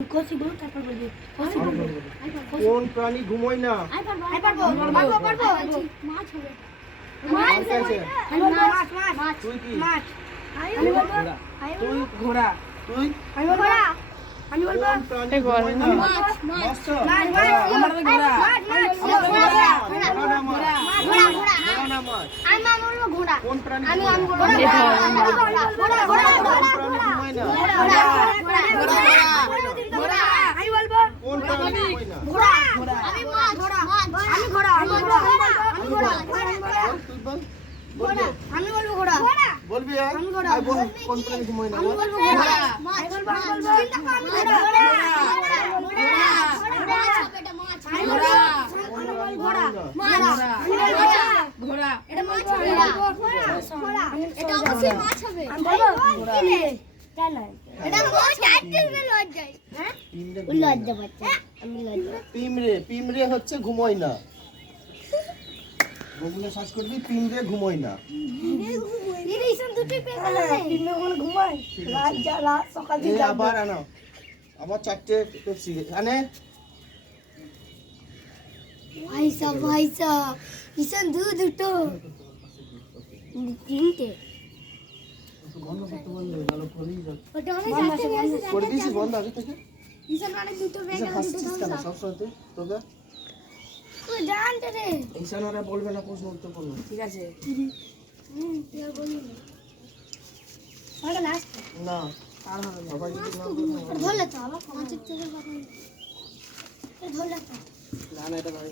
কষি বল তারপর বলবি কষি বল কোন প্রাণী ঘুমোয় না? পারবো মাছ হবে মাছ আছে মাছ তুই কি? মাছ তুই ঘোড়া তুই আমি বলবো কোন প্রাণী ঘুমোয় না? মাছ মাছ তো? আমার ঘোড়া ঘোড়া না মাছ? কোন প্রাণী ঘুমোয় না? কোন প্রাণী ঘুমোয় না? কোন প্রাণী ঘুমোয় না? তুই বল বলবি? বলবি আয় বল কোন প্রাণী ঘুমোয় না? পিমড়ে হচ্ছে ঘুমোয় না। গুগলে সার্চ করবি পিমড়ে ঘুমোয় না। আবার আনো আবার চারটে পেপসি আনে। দুটো তিনটে বন্ধ করতে বললে ভালো করেই যাবে। ওটা করে দিয়েছিস বন্ধ আগে থেকে? ঈশান অনেক দুটো ব্যাগ আছে হাসছিস কেন সবসময় তুই? তোকে ওই ডানটা রে ঈশান ওরা বলবে না প্রশ্ন উত্তর করবো। ঠিক আছে তুই আর বলি না ওটা লাস্ট না আর হবে না সবাই যদি না বলে ধরলে তো আবার মাছের থেকে কথা ধরলে তো না এটা ভাই